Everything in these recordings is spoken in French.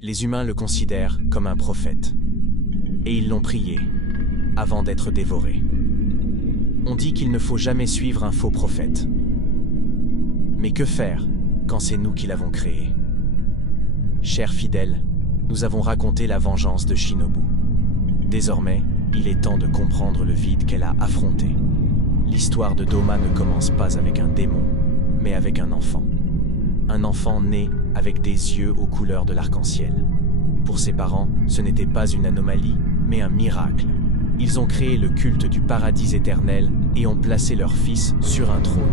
Les humains le considèrent comme un prophète. Et ils l'ont prié, avant d'être dévoré. On dit qu'il ne faut jamais suivre un faux prophète. Mais que faire quand c'est nous qui l'avons créé? Chers fidèles, nous avons raconté la vengeance de Shinobu. Désormais, il est temps de comprendre le vide qu'elle a affronté. L'histoire de Doma ne commence pas avec un démon, mais avec un enfant. Un enfant né avec des yeux aux couleurs de l'arc-en-ciel. Pour ses parents, ce n'était pas une anomalie, mais un miracle. Ils ont créé le culte du paradis éternel et ont placé leur fils sur un trône,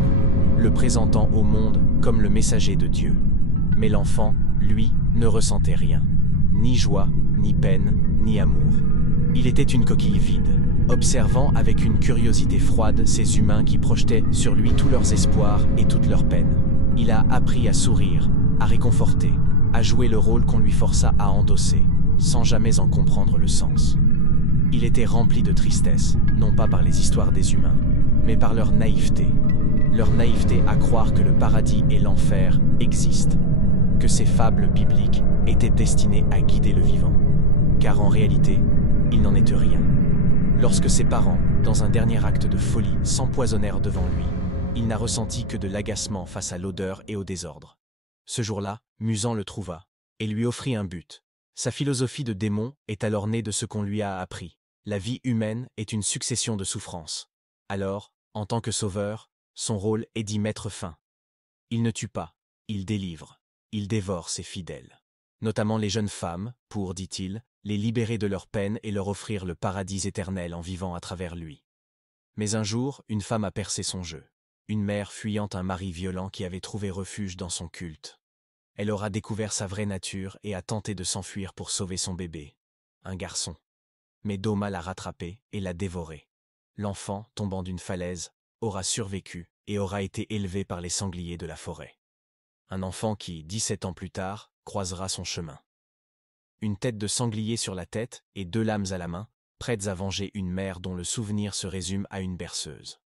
le présentant au monde comme le messager de Dieu. Mais l'enfant, lui, ne ressentait rien. Ni joie, ni peine, ni amour. Il était une coquille vide, observant avec une curiosité froide ces humains qui projetaient sur lui tous leurs espoirs et toutes leurs peines. Il a appris à sourire, à réconforter, à jouer le rôle qu'on lui força à endosser, sans jamais en comprendre le sens. Il était rempli de tristesse, non pas par les histoires des humains, mais par leur naïveté. Leur naïveté à croire que le paradis et l'enfer existent, que ces fables bibliques étaient destinées à guider le vivant. Car en réalité, il n'en était rien. Lorsque ses parents, dans un dernier acte de folie, s'empoisonnèrent devant lui, il n'a ressenti que de l'agacement face à l'odeur et au désordre. Ce jour-là, Musan le trouva, et lui offrit un but. Sa philosophie de démon est alors née de ce qu'on lui a appris. La vie humaine est une succession de souffrances. Alors, en tant que sauveur, son rôle est d'y mettre fin. Il ne tue pas, il délivre, il dévore ses fidèles. Notamment les jeunes femmes, pour, dit-il, les libérer de leur peine et leur offrir le paradis éternel en vivant à travers lui. Mais un jour, une femme a percé son jeu. Une mère fuyant un mari violent qui avait trouvé refuge dans son culte. Elle aura découvert sa vraie nature et a tenté de s'enfuir pour sauver son bébé, un garçon. Mais Doma l'a rattrapé et l'a dévoré. L'enfant, tombant d'une falaise, aura survécu et aura été élevé par les sangliers de la forêt. Un enfant qui, 17 ans plus tard, croisera son chemin. Une tête de sanglier sur la tête et 2 lames à la main, prêtes à venger une mère dont le souvenir se résume à une berceuse.